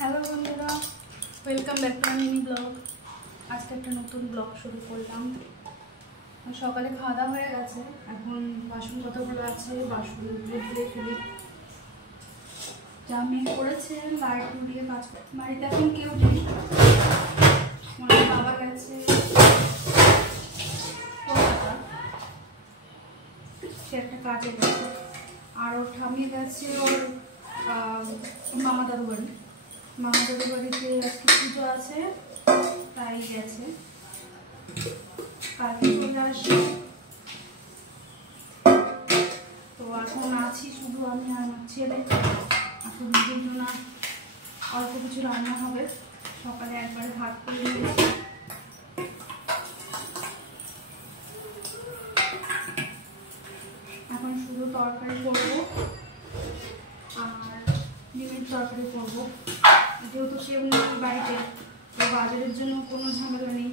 Hello বন্ধুরা, welcome back to mini blog. আজকে একটা নতুন ব্লগ শুরু করলাম। সকালে খাওয়া দাওয়া হয়ে গেছে, এখন বাসন কতগুলো আছে বাসনগুলো ধুয়ে ফেলি। যা মেয়ে করেছে লাইট দিয়ে কাজ করে। বাড়িতে এখন কেউ নেই, মনে বাবা গেছে কলকাতা, সে একটা কাজে গেছে। আর ওর ঠাম্মি গেছে ওর মামা দাদু বাড়ি। মামা দাদু বাড়িতে আজকে পুজো আছে, তাই গেছে, কালকে চলে আসবে। তো এখন আছি শুধু আমি আর আমার ছেলে। এখন দুজনা অল্প কিছু রান্না হবে। সকালে একবারে ভাত করে নিয়েছি, এখন শুধু তরকারি করবো আর ডিমের তরকারি করবো। যেহেতু কেউ নেই বাড়িতে, তো বাজারের জন্য কোনো ঝামেলা নেই।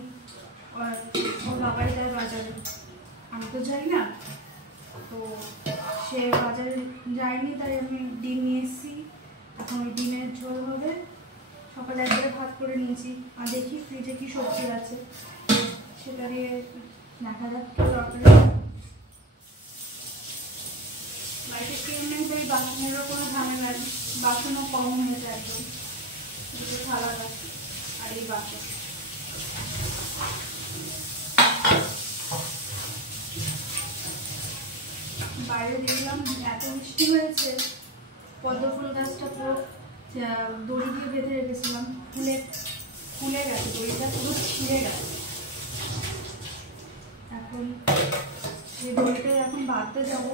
ওর বাবাই যায় বাজারে, আমি তো যাই না, তো সে বাজারে যায়নি, তাই আমি ডিম নিয়ে এসেছি। এখন ওই ডিমের ঝোল হবে। সকালে একবারে ভাত করে নিয়েছি, আর দেখি ফ্রিজে কি সবজি আছে সেটা দিয়ে দেখা যাক কি তরকারি। বাড়িতে কেউ নেই, তাই বাসনেরও কোনো ঝামেলা নেই, বাসনও কম হয়েছে একদম। দুটো থালা আছে আর এই বাসন। বাইরে দেখলাম এত বৃষ্টি হয়েছে, পদ্ম ফুল গাছটা পুরো দড়ি দিয়ে বেঁধে রেখেছিলাম, ফুলে গেছে, দড়িটা পুরো ছিঁড়ে গেছে। এখন সেই দড়িটা এখন বাঁধতে যাবো।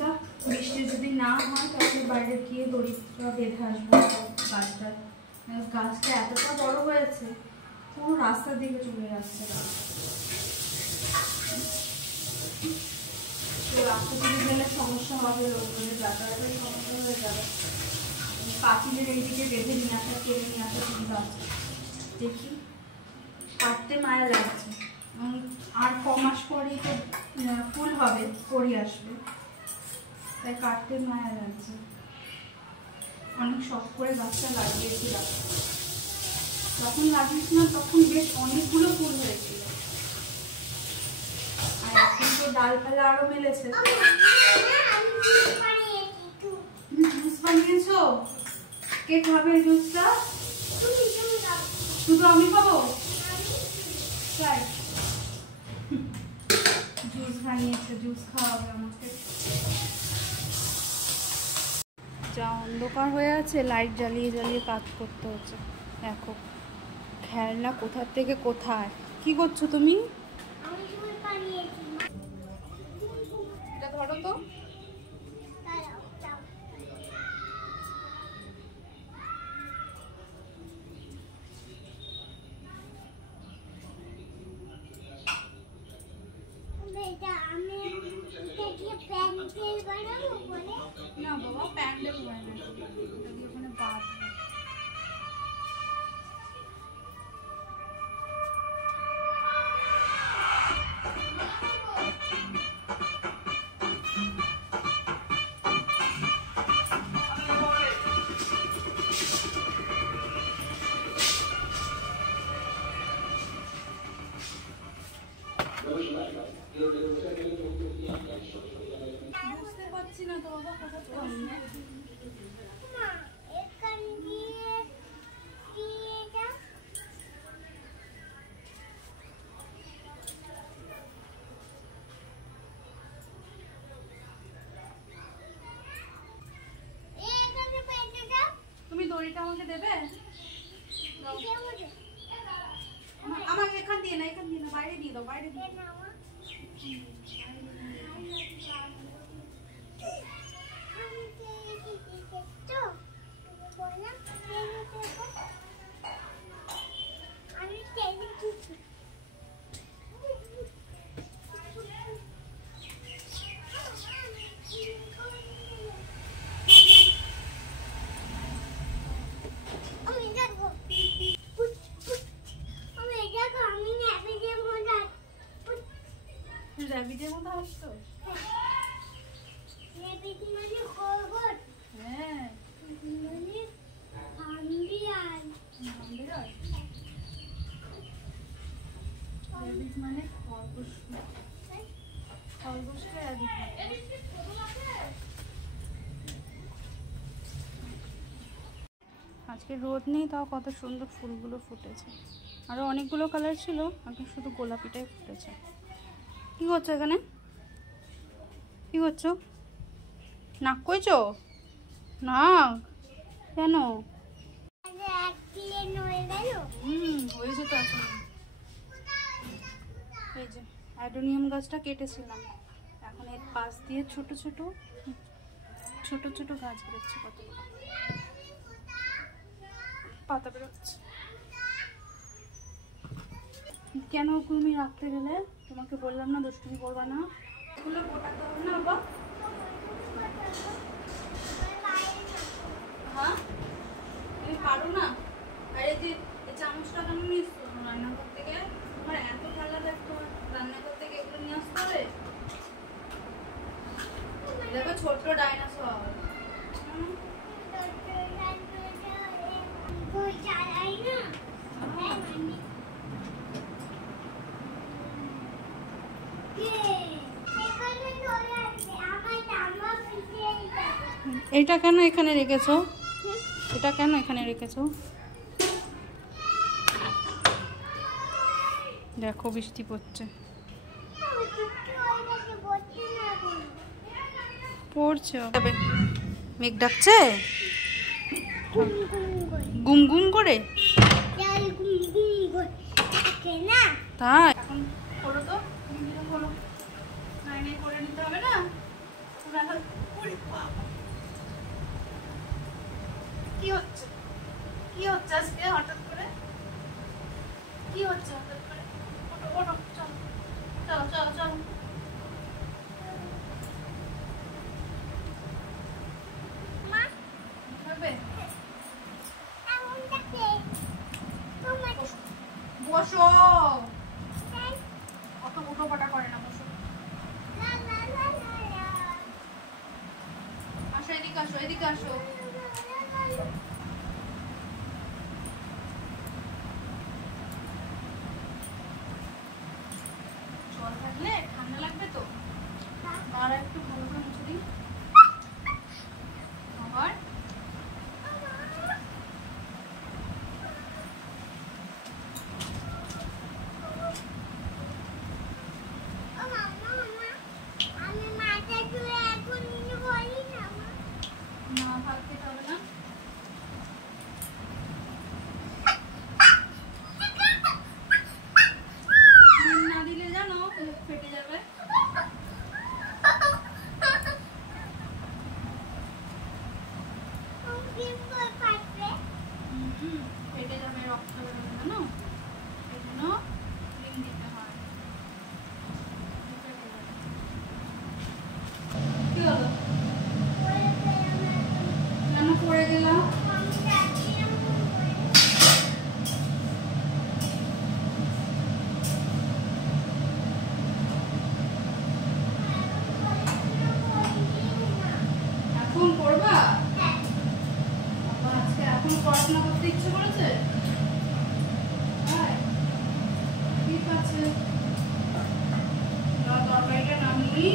যা বৃষ্টি যদি না হয় তাহলে বাইরে গিয়ে দড়িটা বেঁধে আসবো গাছটা। গাছটা এতটা বড় হয়েছে, পুরো রাস্তার দিকে চলে যাচ্ছে। রাস্তা থেকে গেলে সমস্যা হবে, লোকজনের যাতায়াতের সমস্যা হয়ে যাবে। পাঁচিলের এইদিকে বেঁধে নিয়ে আসা, কেড়ে নিয়ে আসা সুবিধা আছে। দেখি, কাটতে মায়া লাগছে। আর ক মাস পরেই তো ফুল হবে, কড়ি আসবে, তাই কাটতে মায়া লাগছে। অনেক শখ করে গাছটা লাগিয়েছিলাম, যখন লাগিয়েছিলাম তখন বেশ অনেকগুলো ফুল হয়েছিল। আর এখন তো ডালপালা আরো মেলেছে। জুস বানিয়েছো? কে খাবে জুসটা? শুধু আমি খাবো? তাই জুস বানিয়েছে, জুস খাওয়াবে আমাকে। যা অন্ধকার হয়ে আছে, লাইট জ্বালিয়ে জ্বালিয়ে কাজ করতে হচ্ছে। দেখো খেলনা কোথার থেকে কোথায়। কি করছো তুমি? এটা ধরো তো। না বাবা, প্যান্ডেল বানানো, ওখানে বাঁধ। বুঝতে পারছি না তো বাবা, কোথা থেকে তুমি দড়িটা আমাকে দেবে? আমাকে এখান দিয়ে না, এখান দিয়ে না, বাইরে দিয়ে দাও, বাইরে দিয়ে দাও। র্যাবিটের মতো আসতো। হ্যাঁ আজকে রোদ নেই, তাও কত সুন্দর ফুলগুলো ফুটেছে। আরও অনেকগুলো কালার ছিল, আজকে শুধু গোলাপিটাই ফুটেছে। কী করছো এখানে? কী করছো? নাক কইছো? নাক কেন? হয়েছে তো এখন। এই যে অ্যাডোনিয়াম গাছটা কেটেছিলাম, এখন এর পাশ দিয়ে ছোট ছোট ছোট ছোট গাছ বেরোচ্ছে, কতগুলো পাতা বেরোচ্ছে। কেন তুমি রাখতে গেলে? তোমাকে বললাম না দুষ্টুমি করবা না। এগুলো গোটাতে হবে না বাবা? হ্যাঁ আমি পারো না। আর এই যে চামচটা কেন নিয়ে এসছো রান্নাঘর থেকে? তোমার এত ঠান্ডা দেখতো, রান্নাঘর থেকে এগুলো নিয়ে আসতে হবে? দেখো ছোট্ট ডাইনোসর। এটা কেন এখানে রেখেছো? এটা কেন এখানে রেখেছো? দেখো বৃষ্টি পড়ছে। পড়ছে, মেঘ ডাকছে গুম গুম করে। তাই এখন করো তো, করো। নাই নাই করে নিতে হবে না। কি হচ্ছে? কি হচ্ছে আজকে হঠাৎ করে? কি হচ্ছে হঠাৎ করে? ওঠো ওঠো, চলো চলো চলো চলো। বসো, অত উঠো পাটা করে না, বসো। আসো এদিকে, আসো এদিকে আসো। জল থাকলে ঠান্ডা লাগবে তো, আর একটু ভালো করে মুছে দিই। আবার না, ভাত খেতে হবে না। না দিলে জানো মুখ ফেটে যাবে। ফেটে যাবে, রক্ত বেরোবে, জানো? এই জন্য ক্রিম দিতে হয়। কি হলো? কেন পড়ে গেলাম? এখন পড়বা? আজকে এখন পড়াশোনা করতে ইচ্ছে করেছে? ঠিক আছে, তরকারিটা নামিয়ে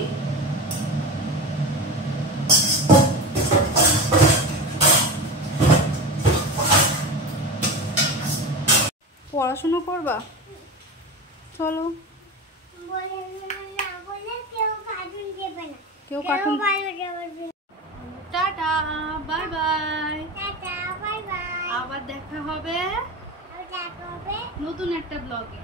পড়াশোনা করবা? চলো। কেউ কার্টুন। Tata, bye bye. আবার দেখা হবে নতুন একটা ব্লগে।